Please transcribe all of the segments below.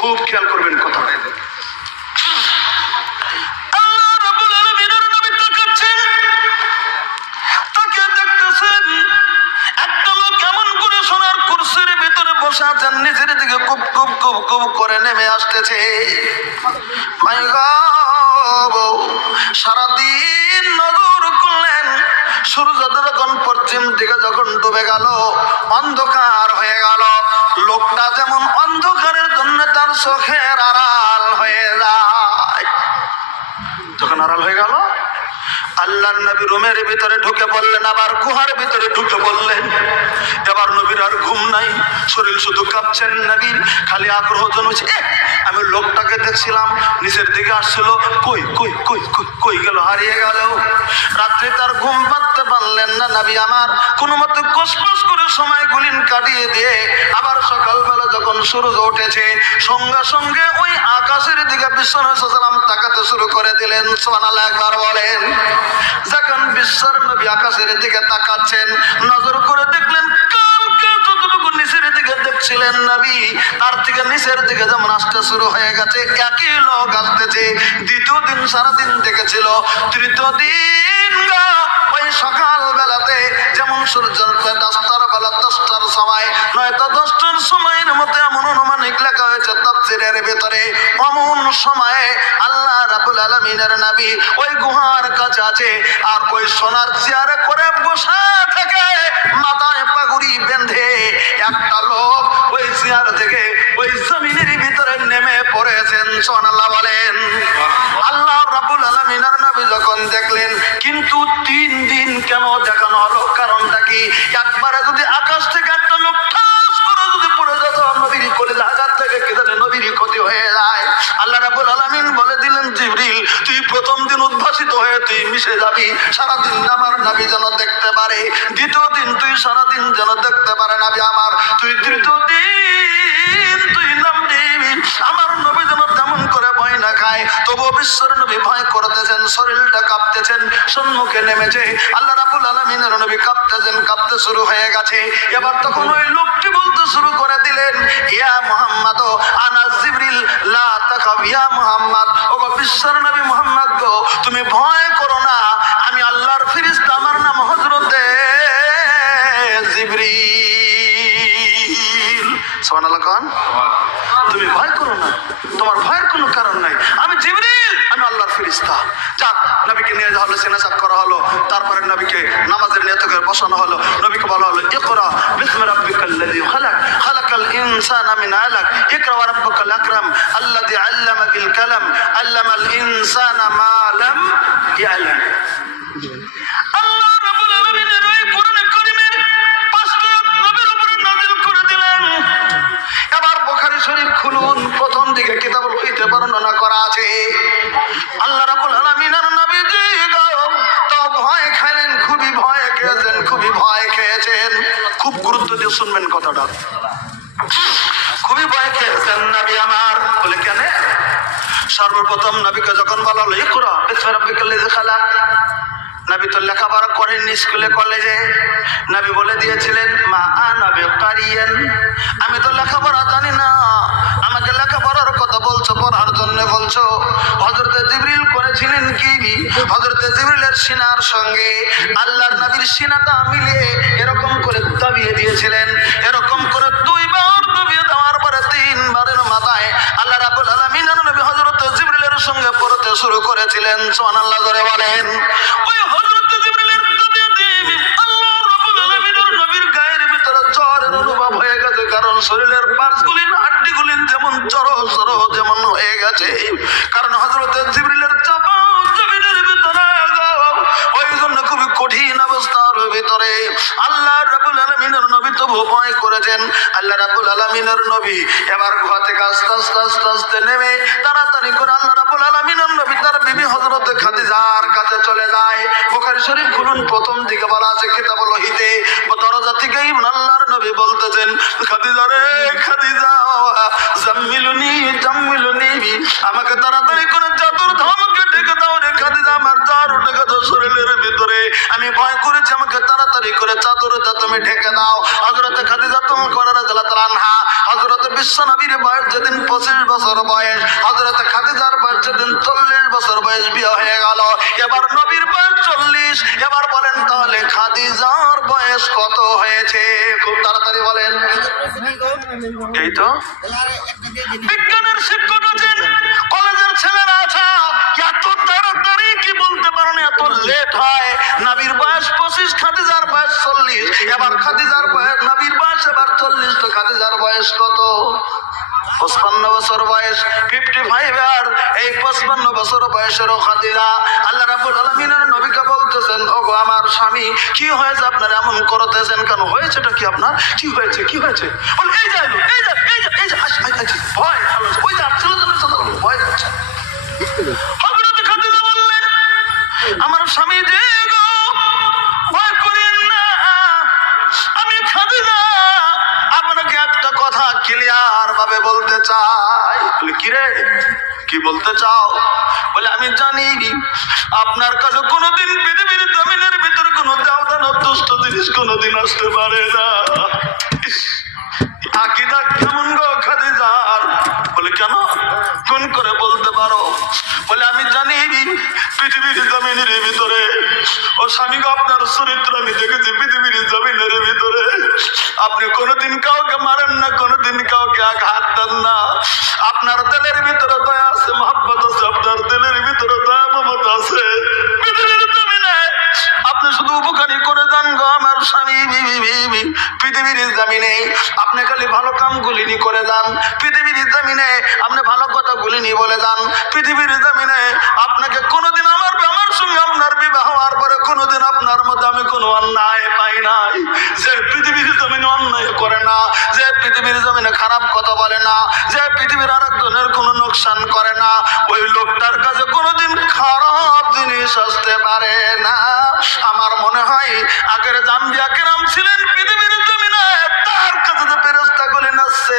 খুব খেয়াল করবেন কথাটা। নিজের দিকে খুব খুব খুব খুব করে নেমে আসতেছে। সারাদিন নজর করলেন, সূর্য যখন পশ্চিম দিকে যখন ডুবে গেল, অন্ধকার হয়ে গেল। লোকটা যেমন অন্ধকারের জন্য তার চোখের আড়াল হয়ে যায়। যখন আড়াল হয়ে গেল, আল্লাহর নবী রুমের ভিতরে ঢুকে পড়লেন, আবার গুহার ভিতরে ঢুকে পড়লেন। এবার নবীর আর ঘুম নাই, শরীর শুধু কাঁপছেন। নবীর খালি আগ্রহ জন্মেছে, আমি লোকটাকে দেখছিলাম নিচের দিকে আসছিল, কই কই কই কই গেল, হারিয়ে গেল। রাত্রে তার ঘুম পাড়তে পারলেন না নবী আমার, কোনো মতে কসকস করে সময় গুলিন কাটিয়ে দিয়ে আবার সকালবেলা যখন সূর্য উঠেছে, সঙ্গে সঙ্গে ওই আকাশের দিকে বিশ্বনবী সাল্লাল্লাহু আলাইহি ওয়াসাল্লাম তাকাতে শুরু করে দিলেন। সুবহানাল্লাহ, একবার বলেন। যখন বিশ্বর নবী আকাশের দিকে তাকাচ্ছেন, নজর করে দেখলেন কালকে যতটুকু নিচের দিকে দেখছিলেন নবী, তার থেকে নিচের দিকে যেমন আসতে শুরু হয়ে গেছে, একই লোক আসতেছে। দ্বিতীয় দিন সারাদিন দেখেছিল, তৃতীয় দিন ওই সকাল বেলাতে যেমন সূর্যের 10টার বেলা 10টার সময়, নয়তো 10টার সময়ের মতো এমন অনুমানিক লেখা হয়েছে তাফসীরের ভিতরে, অমন সময়ে আল্লাহ রাব্বুল আলামিনের নবী ওই গুহার কাছে আছে, আর ওই সোনার চেয়ারে করে বসে থেকে মাথায় পাগুড়ি বেঁধে একটা লোক ওই চেয়ার থেকে ওই জমিনের ভিতরে নেমে পড়েছেন। সুবহানাল্লাহ বলেন। আল্লাহ রাব্বুল আলামিনের নবী যখন দেখলেন, কিন্তু 3 দিন কেন দেখানো হলো, কারণটা কি? একবারে যদি আকাশ থেকে একটা লোক ঠাস করে যদি পড়ে যেত, নবীর কলিজা আঘাত থেকে কেটে নবীর ক্ষতি হয়ে যায়। আল্লাহ রাব্বুল আলামিন বলে দিলেন, জিবরিল তুই প্রথম দিন উদ্ভাসিত হয়ে তুই মিশে যাবি, সারাদিন আমার নবী যেন দেখতে পারে। দ্বিতীয় দিন তুই সারাদিন যেন দেখতে পারে নবী আমার। তুই তৃতীয় দিন তুই নামবি, আমার নবী যেন তেমন করে ভয় না খায়। তবুও বিশ্বর নবী ভয় করতেছেন, শরীরটা কাঁপতেছেন, সম্মুখে নেমেছে। আল্লাহ রাব্বুল আলামিনের নবী কাঁপতেছেন, কাঁপতে শুরু হয়ে গেছে। এবার তখন ওই লোকটি বলতে শুরু করে দিলেন, ইয়া মুহাম্মদ আনা জিবরিল লা তাখাফ ইয়া মুহাম্মদ। ওগো বিশ্বর নবী মুহাম্মদ গো, তুমি ভয় করো না, আমি আল্লাহর ফেরেশতা, আমার নাম হযরতে জিবরিল। সুবহানাল্লাহ কোন, তুমি ভয় করো না, তোমার ভয়ের কোনো কারণ নাই, আমি জিবরিল, আমি আল্লাহর ফেরেশতা। যাক, নবীকে নিয়ে যাওয়া হলো, সিনাসাব করা হলো, তারপরে নবীকে নামাজের নিয়ত করে বসানো হলো। নবীকে বলা হলো, ইকরা বিসমি রাব্বিকাল্লাযী খালাক, খালাকাল ইনসানা মিন আলাক, ইকরা ওয়া রাব্বুকাল আকরাম আল্লাযী আল্লামা বিল কালাম, আল্লামাল ইনসানা মা লাম ইয়ালাম। আল্লাহ রাব্বুল আলামিনের ওই কোরআনে কারীমের 5টা আয়াত নবীর উপরে নাযিল করে দিলেন। এবার বুখারী শরীফ খুলুন, প্রথম দিকে কিতাবুল ওহীতে বর্ণনা করা আছে, আল্লাহ রাব্বুল আলামিনের নবীজি তো ভয় খাইলেন, খুবই ভয় খেয়েছেন, খুবই ভয় খেয়েছেন। খুব গুরুত্ব দিয়ে শুনবেন কথাটা, খুবই ভয় খেয়েছেন নবী আমার। বলে কেন? সর্বপ্রথম নবীকে যখন বলা হলো, ইকরা বিসমি রাব্বিকাল্লাযী খালাক, নবী তো লেখাপড়া করেননি স্কুলে কলেজে। নবী বলে দিয়েছিলেন, মা আনা বিকারিয়ান, আমি তো লেখাপড়া জানি না, আমাকে লেখাপড়ার কথা বলছো, পড়ার জন্য বলছো। হযরতে জিবরিল করেছিলেন কি, হযরতে জিবরিলের সিনার সঙ্গে আল্লাহর নবীর সিনাটা মিলিয়ে এরকম করে দাবিয়ে দিয়েছিলেন। এরকম করে 2 বার দাবিয়ে দেওয়ার পরে 3 বারের মাথায় আল্লাহ রাব্বুল আলামিন নবী হযরতে জিবরিলের সঙ্গে পড়তে শুরু করেছিলেন। সুবহানাল্লাহ করে বলেন। ওই হযরতে জিবরিলের দাবিয়ে দিয়ে আল্লাহ রাব্বুল আলামিনের নবীর গায়ের ভিতরে জ্বরের অনুভব হয়ে গেছে, কারণ শরীরের পার্টসগুলি হাড্ডিগুলি যেমন জড়ো জড়ো যেমন হয়ে গেছে, কারণ হযরতে জিবরিলের চাপা জমিনের ভিতরে, ওই জন্য খুবই কঠিন অবস্থার ভিতরে আল্লাহ রাব্বুল আলামিনের নবী তো ভয় করেছেন। আল্লাহ রাব্বুল আলামিনের নবী এবার গুহা থেকে আস্তে আস্তে আস্তে আস্তে নেমে তাড়াতাড়ি করে আল্লাহ রাব্বুল আলামিনের নবী তার বিবি হযরতে খাদিজার কাছে চলে যায়। বুখারী শরীফ খুলুন, প্রথম দিকে বলা আছে কিতাবুল ওহীতে, দরজা থেকেই আল্লাহর নবী বলতেছেন, খাদিজা রে খাদিজা, জাম্মিলুনি জাম্মিলুনি, আমাকে তাড়াতাড়ি করে চাদর ধামকে ঢেকে দাও রে খাদিজা, আমার জ্বর উঠে গেছে শরীরের ভিতরে, আমি ভয় করেছি, আমাকে তাড়াতাড়ি করে চাদরটা তুমি ঢেকে দাও। হযরতে খাদিজা রাদিয়াল্লাহু আনহা হযরতে বিশ্ব নবীর বয়স যেদিন 25 বছর বয়স, হযরত খাদিজার বয়স যেদিন 40 বছর বয়স, বিয়ে হয়ে গেল। এবার নবীর বয়স 40। এবার বলেন তাহলে খাদিজার বয়স কত হয়েছে? খুব তাড়াতাড়ি বলেন। এই তো বিজ্ঞানের শিক্ষক আছেন, কলেজের ছেলেরা আছে, এত তাড়াতাড়ি কি বলতে পারেন? এত লেট হয়। নবীর বয়স 25, খাদিজার বয়স 40। এবার খাদিজার বয়স, নবীর বয়স এবার 40, তো খাদিজার বয়স কত? 55 বছর বয়স, 55। আর এই 55 বছর বয়সেরও খাদিজা আল্লাহ রাব্বুল আলামিনের নবীকে বলতেছেন, ওগো আমার স্বামী, কি হয়েছে আপনার এমন করতেছেন কেন? হয়েছেটা কি আপনার? কি হয়েছে? কি হয়েছে? বল এই যাইলো, এই যা, এই যা, এই যা, ভয় ওই যে আসছিল ভয় করছে। হযরত খাদিজা বললেন, আমার স্বামী যে গো, ভয় করেন না, আমি খাদিজা আপনাকে একটা কথা ক্লিয়ার ভাবে বলতে চাই। বলে কি রে, কি বলতে চাও? বলে আমি জানি আপনার কাছে কোনোদিন পৃথিবীর জমিনের ভিতরে কোনো দেওদান দুষ্ট জিনিস কোনোদিন আসতে পারে না। আকীদা কেমন গো খাদিজার? বলে কেন, কোন করে বলতে পারো? বলে আমি জানি পৃথিবীর জমিনের ভিতরে, ও স্বামী গো, আপনার চরিত্র আমি দেখেছি পৃথিবীর জমিনের ভিতরে আপনি কোনোদিন কাউকে মারেন না, কোনোদিন কাউকে আঘাত দেন না। আপনার দিলের ভিতরে দয়া আছে, মহব্বত আছে, আপনার দিলের ভিতরে দয়া মমতা আছে। পৃথিবীর জমিনে আপনি শুধু উপকারী করে যান গো আমার স্বামী। পৃথিবীর জমিনে আপনি খালি ভালো কামগুলি নি করে যান। পৃথিবীর জমিনে আপনি ভালো কথাগুলি নি বলে যান। পৃথিবীর জমিনে আপনাকে কোনোদিন আমার সঙ্গে আপনার বিবাহ হওয়ার পরে কোনোদিন আপনার মধ্যে আমি কোনো অন্যায় পাই নাই। যে পৃথিবীর জমিনে অন্যায় করে না, যে পৃথিবীর জমিনে খারাপ কথা বলে না, যে পৃথিবীর আরেকজনের কোনো নোকসান করে না, ওই লোকটার কাছে কোনোদিন খারাপ জিনিস আসতে পারে না। আমার মনে হয় আগের জাম্বিয়া কেরাম ছিলেন পৃথিবীর জমিনে, তার কাছে যে ফেরেশতা গুলি নাচছে,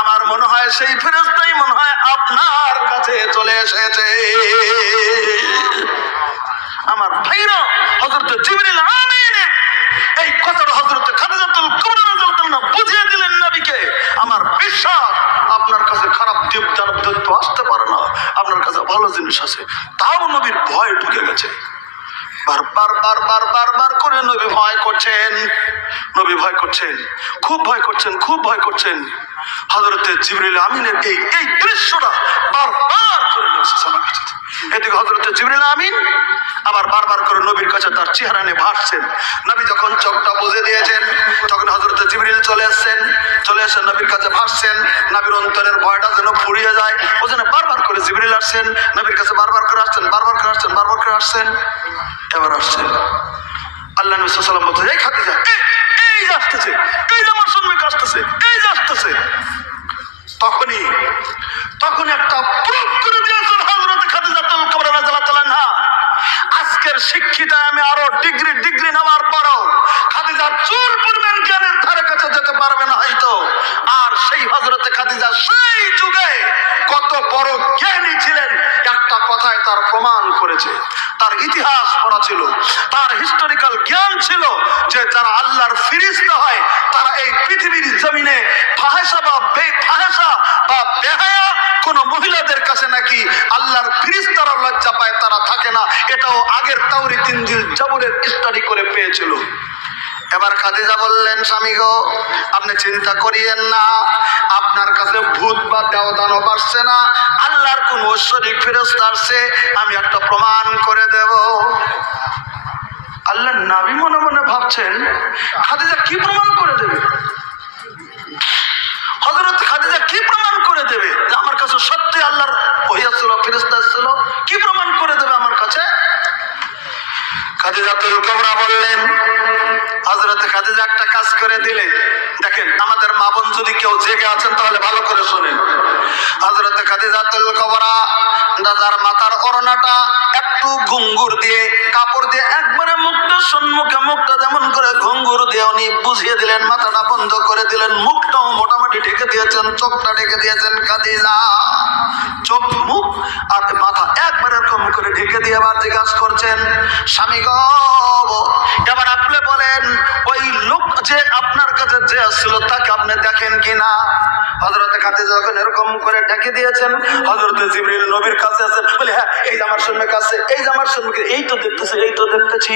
আমার মনে হয় সেই ফেরেশতাই মনে হয় আপনার কাছে চলে এসেছে। আমার ভাইরা, হযরত জিবরিল আমিন এই কথাটা হযরত খাদিজাতুল কুবরা রাদিয়াল্লাহু তাআলা বুঝিয়ে দিলেন নবীকে। আমার বিশ্বাস আপনার কাছে খারাপ দৈত্য আসতে পারে না, আপনার কাছে ভালো জিনিস আছে। তাও নবীর ভয় ঢুকে গেছে। বারবার করে নবী ভয় করছেন, নবী ভয় করছেন, খুব ভয় করছেন, খুব ভয় করছেন। হযরত জিবরিল আমিনের এই দৃশ্যটা বারবার করে আমার কাছে। এদিকে হযরত জিবরিল আমিন আবার বারবার করে নবীর কাছে তার চেহারা নিয়ে ভাসছেন। নবী যখন চোখটা বুঝে দিয়েছেন, তখন হযরত জিবরিল চলে এসে নবীর কাছে ভাসছেন। নবীর অন্তরের ভয়টা যেন ফুরিয়ে যায়, ও যেন বারবার করে জিবরিল আসছেন নবীর কাছে, বারবার করে আসছেন, বারবার করে আসছেন, বারবার করে আসছেন। এবার আসছেন আল্লাহ নবী সাল্লাল্লাহু আলাইহি ওয়াসাল্লাম বলতে, এই খাদিজা, এই যে আসতেছে, এই যে আমার সঙ্গে আসতেছে, এই যে আসতেছে। তখন একটা প্রুফ করে দিয়েছেন হযরত খাদিজাতুল কুবরা রাদিয়াল্লাহু তাআলা না। আজকের শিক্ষিতা আমি আরো ডিগ্রি নেওয়ার পরও খাদিজার চুল পরিমাণ জ্ঞানের ধারে কাছে যেতে পারবে না হয়তো। আর সেই হযরত খাদিজা সেই যুগে কত বড় জ্ঞানী ছিলেন একটা কথায় তার প্রমাণ করেছে। তার ইতিহাস পড়া ছিল, তার হিস্টোরিক্যাল জ্ঞান ছিল যে যারা আল্লাহর ফেরেশতা হয় তারা এই পৃথিবীর জমিনে ফাহেসা বা বেহায়া কোন মহিলাদের কাছে নাকি আল্লাহর ফেরেশতারা লজ্জা পায়, তারা থাকে না। এটাও আগের তাওরীত ইনজিল জাবুরের স্টাডি করে পেয়েছিল। এবার খাদিজা বললেন, স্বামী গো, আপনি চিন্তা করিয়েন না, আপনার কাছে ভূত বা দেওদানও পারছে না, আল্লাহর কোন ঐশ্বরিক ফেরেশতা আসছে, আমি একটা প্রমাণ করে দেব। আল্লাহর নবী মনে মনে ভাবছেন, খাদিজা কি প্রমাণ করে দেবে? হযরত খাদিজা কি প্রমাণ করে দেবে যে আমার কাছে সত্যি আল্লাহর ওহী আসছিল, ফেরেশতা আসছিল? কি প্রমাণ করে দেবে আমার কাছে? খাদিজাতুল কুবরা বললেন, হযরত খাদিজা একটা কাজ করে দিলেন। দেখেন, আমাদের মা বোন যদি কেউ জেগে আছেন তাহলে ভালো করে শোনেন। হযরত খাদিজাতুল কুবরা দাদার মাথার ওড়নাটা একটু ঘুঙ্গুর দিয়ে, কাপড় দিয়ে একবারে মুখটা সম্মুখে, মুখটা যেমন করে ঘুঙ্গুর দিয়ে উনি বুঝিয়ে দিলেন, মাথাটা বন্ধ করে দিলেন, মুখটাও মোটামুটি ঢেকে দিয়েছেন, চোখটা ঢেকে দিয়েছেন। খাদিজা চোখ, মুখ আর মাথা একবারে এরকম করে ঢেকে দিয়ে আবার জিজ্ঞাসা করছেন, স্বামী গো, এবার আপনি বলেন, ওই লোক যে আপনার কাছে যে ছিল তাকে আপনি দেখেন কিনা? হযরতে খাদিজা যখন এরকম করে ডেকে দিয়েছেন, হযরতে জিবরিল নবীর কাছে আছেন, বলে হ্যাঁ এই যে আমার সামনে কাছে, এই যে আমার সামনে, এই তো দেখতেছি, এই তো দেখতেছি।